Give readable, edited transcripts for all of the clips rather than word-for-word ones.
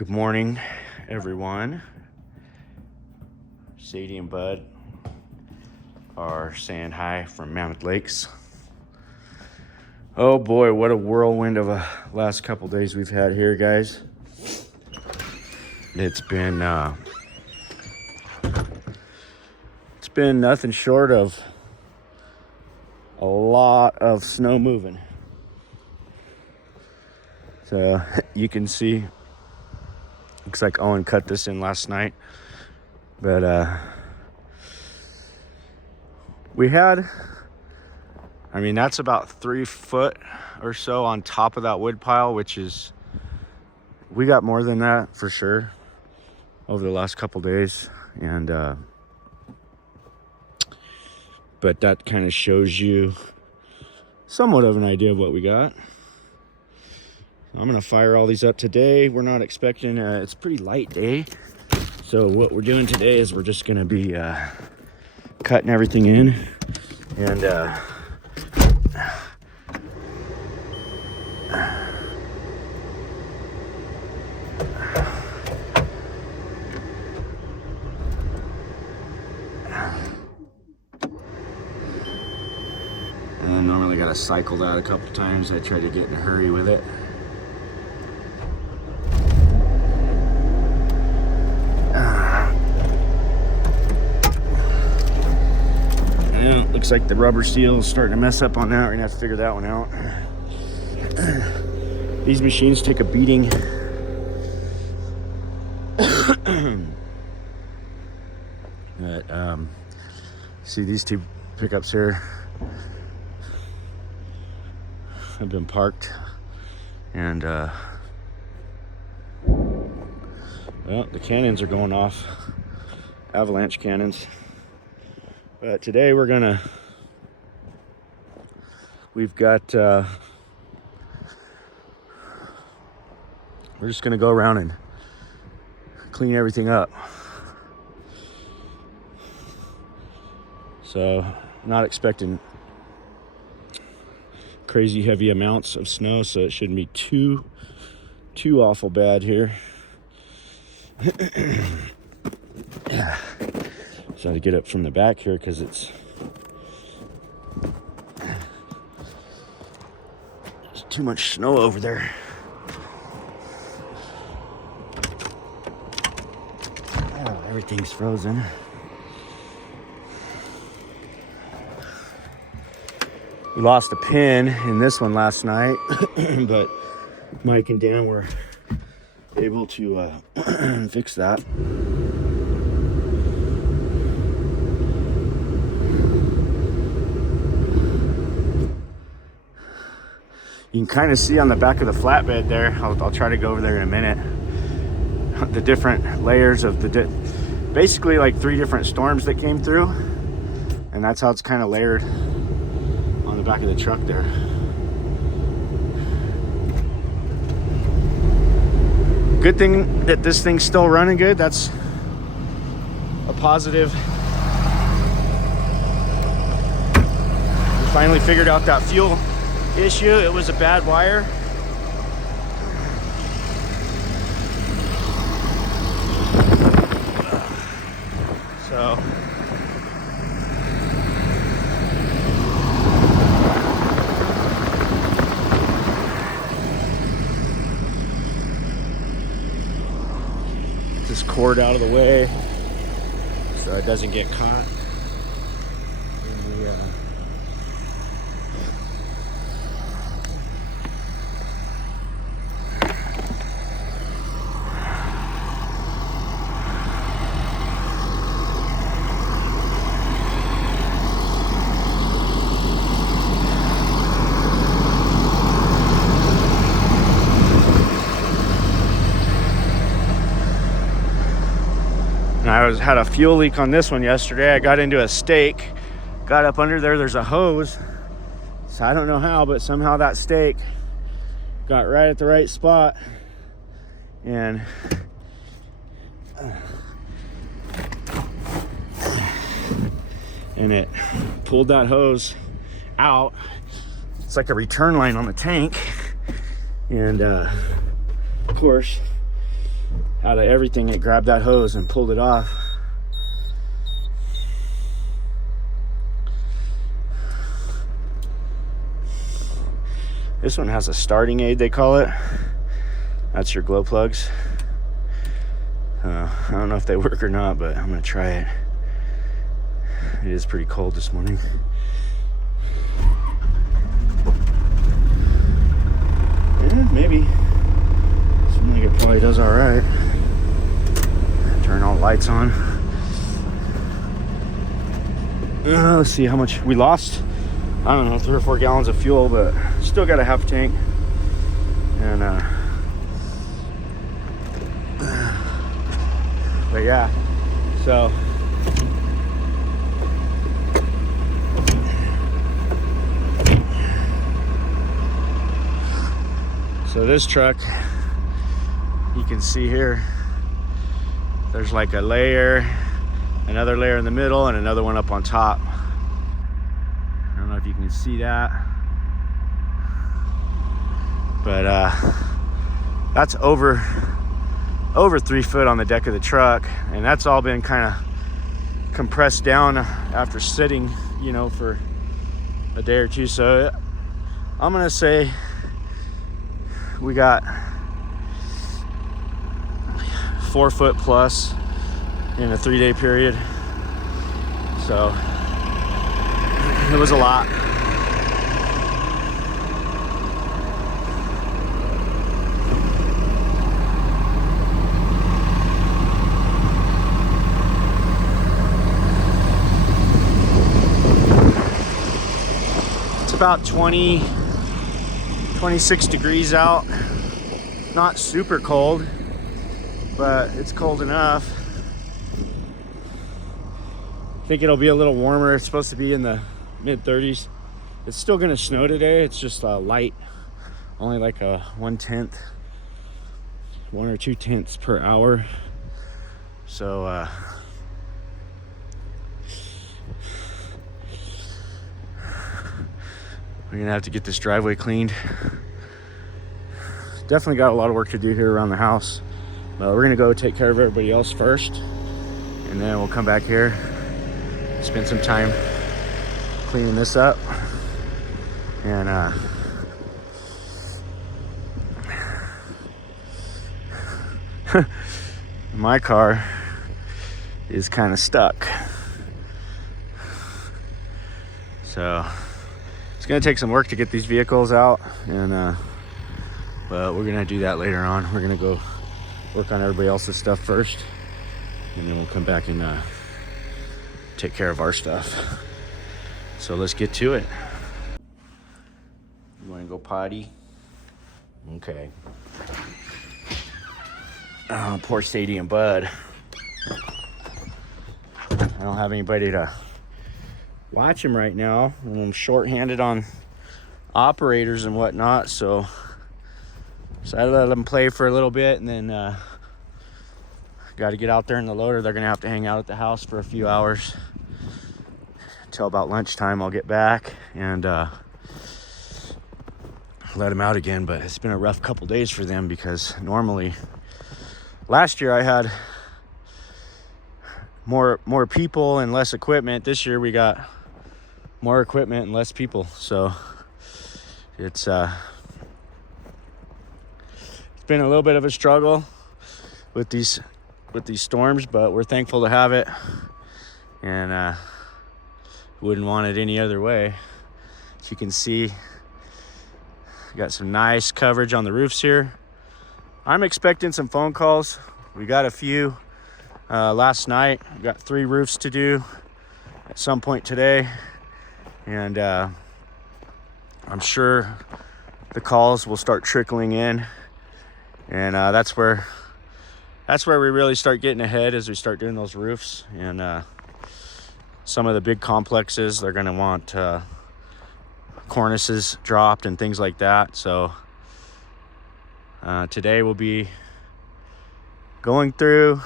Good morning, everyone. Sadie and Bud are saying hi from Mammoth Lakes. Oh boy, what a whirlwind of a last couple days we've had here, guys. It's been nothing short of a lot of snow moving. So you can see, looks like Owen cut this in last night, but we had, that's about 3 foot or so on top of that wood pile, which is, we got more than that for sure over the last couple days. And but that kind of shows you somewhat of an idea of what we got. I'm gonna fire all these up today. We're not expecting it's a pretty light day, so what we're doing today is we're just gonna be cutting everything in and I normally gotta cycle that a couple times. I try to get in a hurry with it. Looks like the rubber seal is starting to mess up on that. We're gonna have to figure that one out. These machines take a beating. But see, these two pickups here have been parked, and well, the cannons are going off, avalanche cannons. But today we're just gonna go around and clean everything up. So not expecting crazy heavy amounts of snow, so it shouldn't be too awful bad here. Yeah. So I had to get up from the back here because there's too much snow over there. Oh, everything's frozen. We lost a pin in this one last night, but Mike and Dan were able to fix that. You can kind of see on the back of the flatbed there, I'll try to go over there in a minute, the different layers of basically like 3 different storms that came through, and that's how it's kind of layered on the back of the truck there. Good thing that this thing's still running good. That's a positive. We finally figured out that fuel issue. It was a bad wire. So this cord out of the way so it doesn't get caught in the had a fuel leak on this one yesterday. I got into a stake, got up under there. There's a hose, so I don't know how, but somehow that stake got right at the right spot, and it pulled that hose out. It's like a return line on the tank, and of course out of everything, it grabbed that hose and pulled it off. This one has a starting aid, they call it. That's your glow plugs. I don't know if they work or not, but I'm gonna try it. It is pretty cold this morning. Yeah, maybe. Seems like it probably does all right. Turn all the lights on. Let's see how much we lost. I don't know, 3 or 4 gallons of fuel, but still got a half tank. And but yeah, so this truck, you can see here, there's like a layer, another layer in the middle, and another one up on top. I don't know if you can see that, but that's over 3 foot on the deck of the truck, and that's all been kind of compressed down after sitting, you know, for a day or two. So I'm gonna say we got 4 foot plus in a 3-day period. So it was a lot. It's about 26 degrees out. Not super cold, but it's cold enough. I think it'll be a little warmer. It's supposed to be in the mid-30s. It's still gonna snow today. It's just light, only like a 1/10, 1 or 2 tenths per hour. So we're gonna have to get this driveway cleaned. Definitely got a lot of work to do here around the house. But we're gonna go take care of everybody else first, and then we'll come back here, spend some time cleaning this up. And my car is kind of stuck. So it's gonna take some work to get these vehicles out, and but we're gonna do that later on. We're gonna go work on everybody else's stuff first, and then we'll come back and take care of our stuff. So let's get to it. You wanna go potty? Okay. Oh, poor Sadie and Bud. I don't have anybody to watch him right now, and I'm short-handed on operators and whatnot, so I let them play for a little bit, and then got to get out there in the loader. They're gonna have to hang out at the house for a few hours until about lunchtime. I'll get back and let them out again. But it's been a rough couple days for them, because normally last year I had more people and less equipment. This year we got more equipment and less people, so it's been a little bit of a struggle with these storms, but we're thankful to have it, and wouldn't want it any other way. As you can see, got some nice coverage on the roofs here. I'm expecting some phone calls. We got a few last night. We got 3 roofs to do at some point today, and I'm sure the calls will start trickling in. And that's where we really start getting ahead, as we start doing those roofs. And some of the big complexes, they're gonna want cornices dropped and things like that. So today we'll be going through,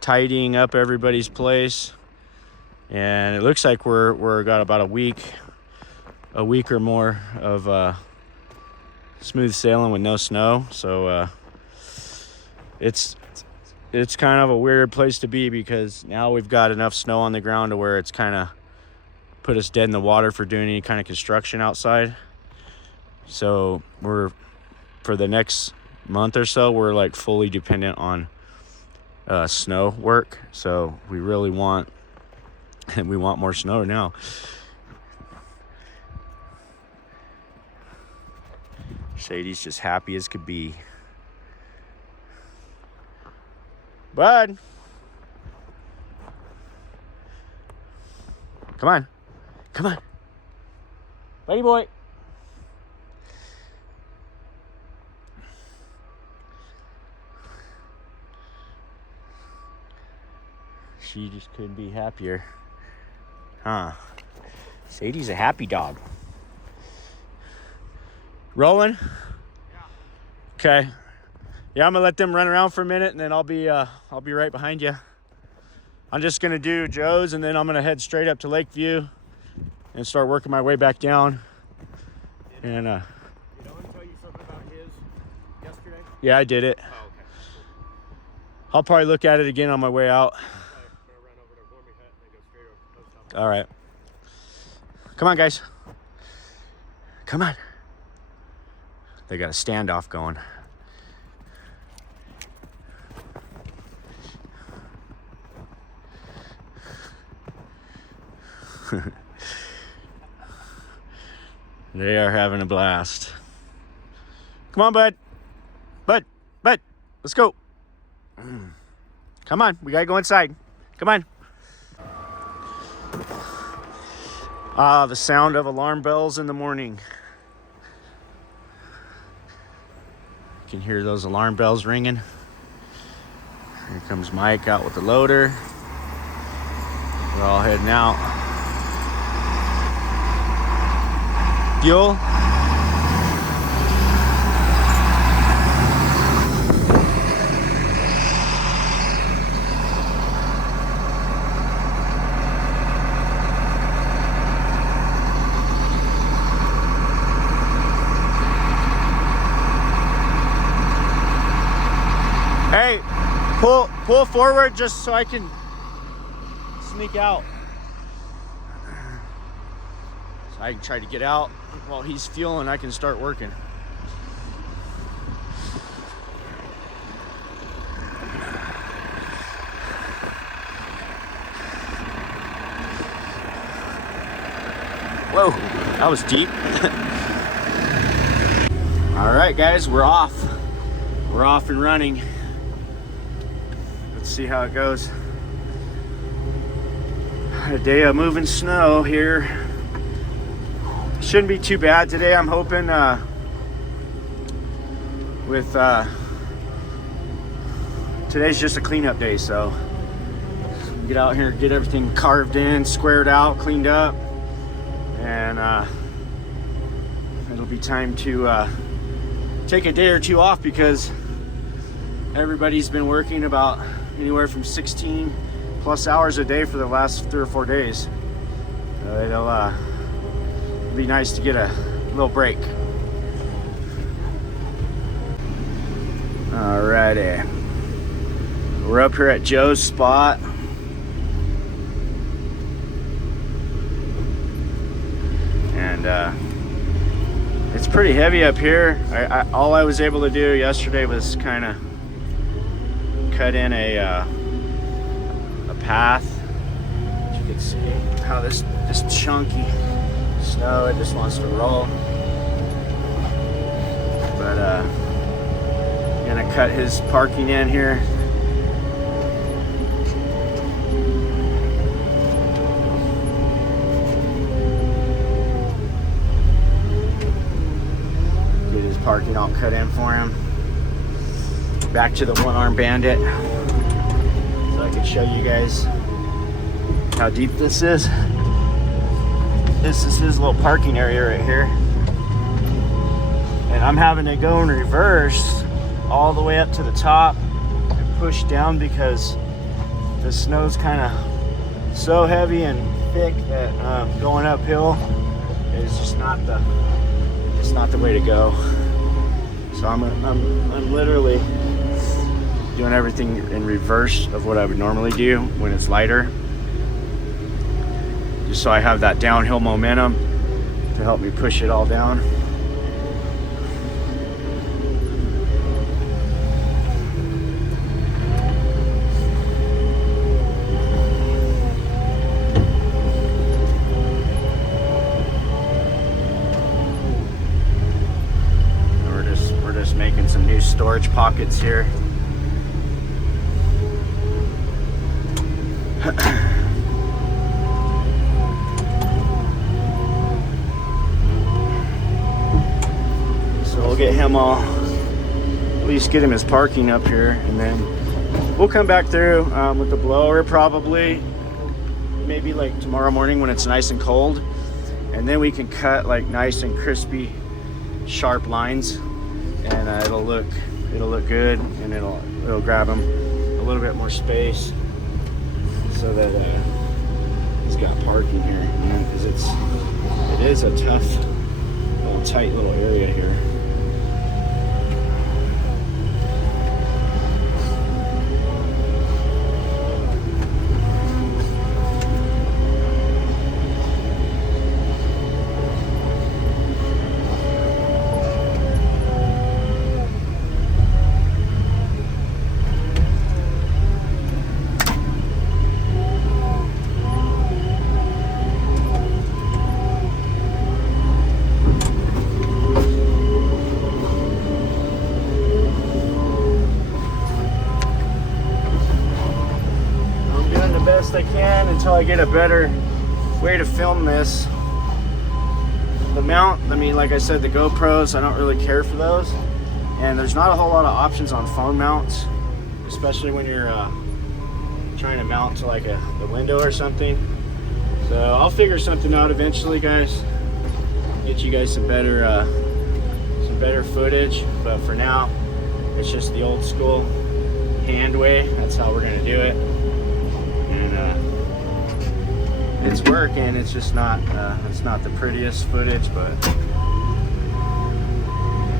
tidying up everybody's place, and it looks like we're got about a week or more of smooth sailing with no snow. So it's kind of a weird place to be, because now we've got enough snow on the ground to where it's kind of put us dead in the water for doing any kind of construction outside. So we're, for the next month or so, we're like fully dependent on snow work. So we really want, and we want more snow now. Shady's just happy as could be. Bud, come on, come on, buddy boy. She just couldn't be happier, huh? Sadie's a happy dog. Rolling? Yeah. Okay. Yeah, I'm gonna let them run around for a minute, and then I'll be right behind you. I'm just gonna do Joe's, and then I'm gonna head straight up to Lakeview and start working my way back down. And Did Owen tell you something about his yesterday? Yeah, I did it. Oh, okay. I'll probably look at it again on my way out. I'm gonna run over to Warmy Hut and then go straight over to the post office. All right. Come on, guys. Come on. They got a standoff going. They are having a blast. Come on, bud. Bud, let's go. Come on, we gotta go inside. Come on. Ah, the sound of alarm bells in the morning. You can hear those alarm bells ringing. Here comes Mike out with the loader. We're all heading out. Fuel. Hey, pull forward just so I can sneak out. So I can try to get out while he's fueling. I can start working. Whoa, that was deep. All right, guys, we're off. We're off and running. Let's see how it goes. A day of moving snow here. Shouldn't be too bad today. I'm hoping today's just a cleanup day, so get out here, get everything carved in, squared out, cleaned up, and it'll be time to take a day or two off, because everybody's been working about anywhere from 16 plus hours a day for the last 3 or 4 days. It'll be nice to get a little break. Alrighty, we're up here at Joe's spot. And it's pretty heavy up here. All I was able to do yesterday was kind of cut in a path. You can see how this chunky snow, it just wants to roll. But gonna cut his parking in here. Get his parking all cut in for him. Back to the one-arm bandit, so I can show you guys how deep this is. This is his little parking area right here. And I'm having to go in reverse all the way up to the top and push down, because the snow's kind of so heavy and thick that going uphill is just not the way to go. So I'm literally doing everything in reverse of what I would normally do when it's lighter. Just so I have that downhill momentum to help me push it all down. We're just making some new storage pockets here. We'll get him all, at least get him his parking up here, and then we'll come back through with the blower probably, maybe like tomorrow morning when it's nice and cold, and then we can cut like nice and crispy, sharp lines, and it'll look good, and it'll grab him a little bit more space, so that he's got parking here, because it is a tough, tight little area here. I can until I get a better way to film this. The mount, I mean, like I said, the GoPros, I don't really care for those, and there's not a whole lot of options on phone mounts, especially when you're trying to mount to like the window or something. So I'll figure something out eventually, guys, get you guys some better footage, but for now it's just the old school hand way. That's how we're gonna do it. It's working. It's just not it's not the prettiest footage, but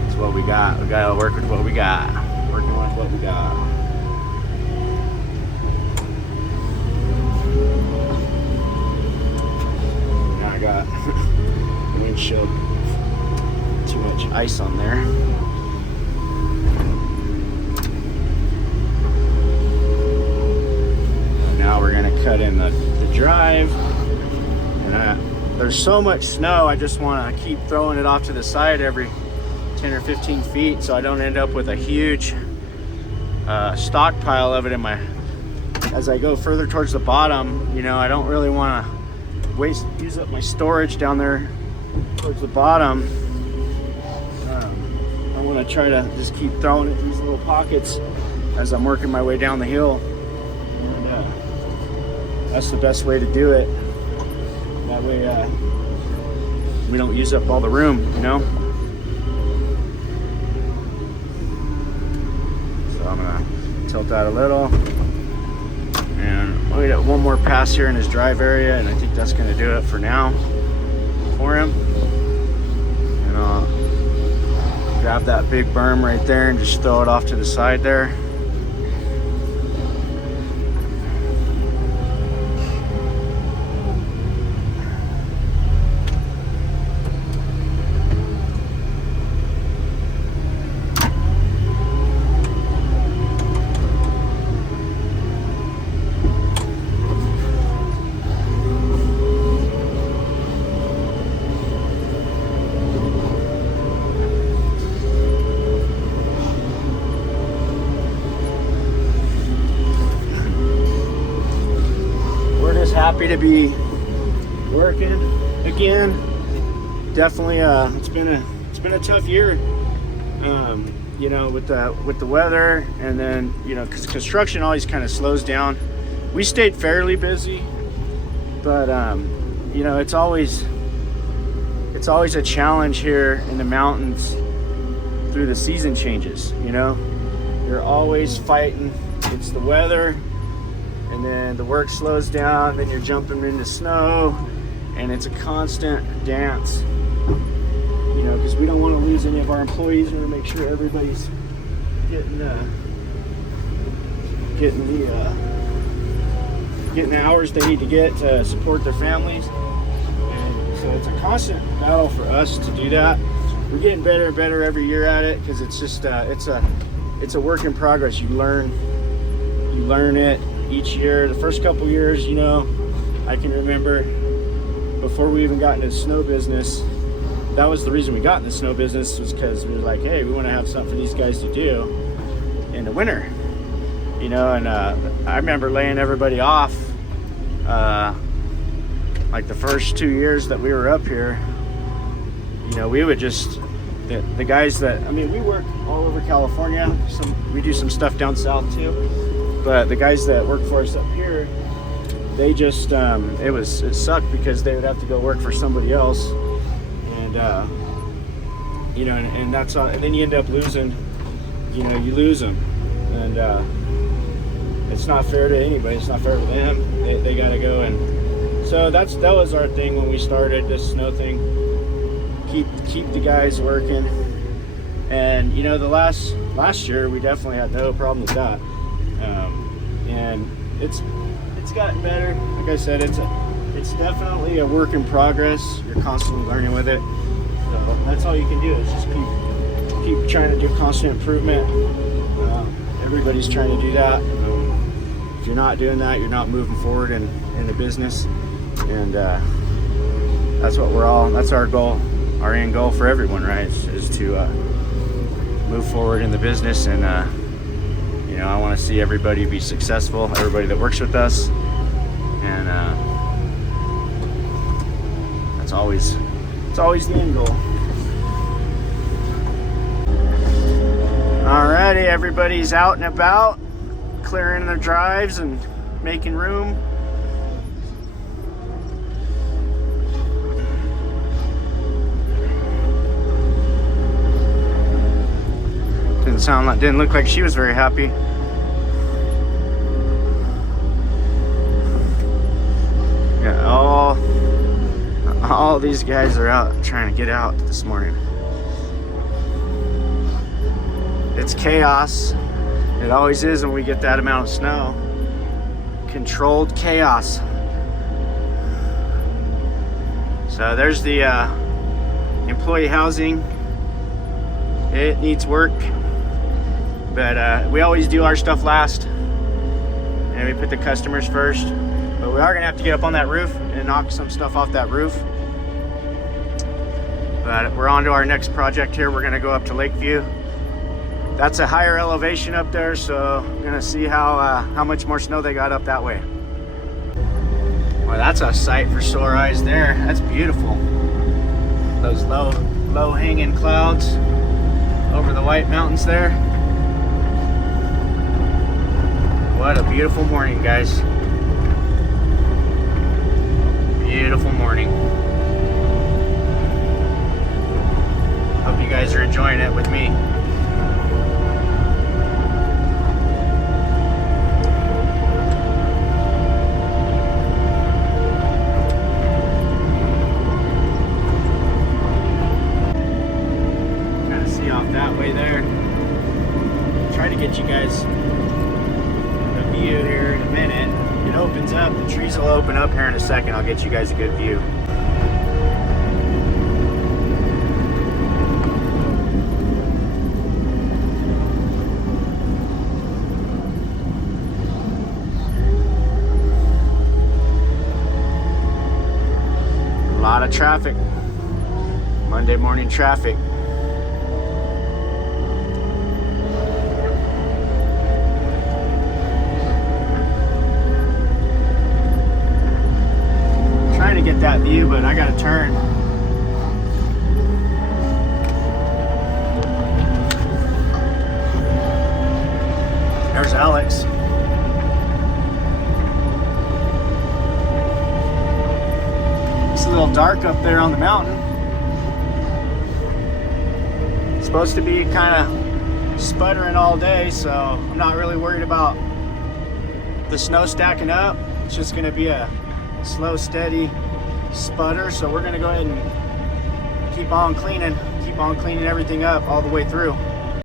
it's what we got. We gotta work with what we got. Working with what we got. Now I got the windshield, too much ice on there. Now we're gonna cut in the drive, and there's so much snow, I just want to keep throwing it off to the side every 10 or 15 feet so I don't end up with a huge stockpile of it in my, as I go further towards the bottom. You know, I don't really want to use up my storage down there towards the bottom. I want to try to just keep throwing it in these little pockets as I'm working my way down the hill. That's the best way to do it. That way we don't use up all the room, you know? So I'm gonna tilt that a little. And we got one more pass here in his drive area, and I think that's gonna do it for now for him. And I'll grab that big berm right there and just throw it off to the side there. Happy to be working again. Definitely, it's been a tough year. You know, with the weather, and then because construction always kind of slows down. We stayed fairly busy, but it's always a challenge here in the mountains through the season changes. You're always fighting. It's the weather. And then the work slows down, then you're jumping into snow, and it's a constant dance, because we don't want to lose any of our employees. We want to make sure everybody's getting getting the hours they need to get to support their families. And so it's a constant battle for us to do that. We're getting better and better every year at it, because it's just it's a work in progress. You learn it each year. The first couple years, you know, I can remember before we even got into the snow business, that was the reason we got in the snow business, was because we were like, hey, we want to have something for these guys to do in the winter, you know. And I remember laying everybody off like the first 2 years that we were up here. You know, we would just, the guys that, I mean, we work all over California. We do some stuff down south too. But the guys that work for us up here, they just, it sucked because they would have to go work for somebody else. And, you know, and that's all, and then you end up losing, you know, you lose them. And it's not fair to anybody. It's not fair to them. They got to go. And so that was our thing when we started this snow thing. Keep the guys working. And you know, the last year we definitely had no problem with that. And it's gotten better. Like I said, it's definitely a work in progress. You're constantly learning with it. So that's all you can do, is just keep trying to do constant improvement. Everybody's trying to do that. If you're not doing that, you're not moving forward in the business. And that's our goal. Our end goal for everyone, right, is to move forward in the business. And you know, I want to see everybody be successful, everybody that works with us. And it's always the end goal. Alrighty, everybody's out and about, clearing their drives and making room. Didn't look like she was very happy. Yeah, all these guys are out trying to get out this morning. It's chaos. It always is when we get that amount of snow. Controlled chaos. So there's the employee housing. It needs work. But we always do our stuff last, and we put the customers first. But we are gonna have to get up on that roof and knock some stuff off that roof. But we're on to our next project here. We're gonna go up to Lakeview. That's a higher elevation up there, so we're gonna see how much more snow they got up that way. Well, that's a sight for sore eyes there. That's beautiful. Those low hanging clouds over the White Mountains there. What a beautiful morning, guys. Beautiful morning. Hope you guys are enjoying it with me. Kind of see off that way there. Try to get you guys view here in a minute. It opens up, the trees will open up here in a second. I'll get you guys a good view. A lot of traffic. Monday morning traffic. To get that view, but I gotta turn. There's Alex. It's a little dark up there on the mountain. It's supposed to be kind of sputtering all day, so I'm not really worried about the snow stacking up. It's just gonna be a slow, steady sputter. So we're gonna go ahead and keep on cleaning everything up all the way through.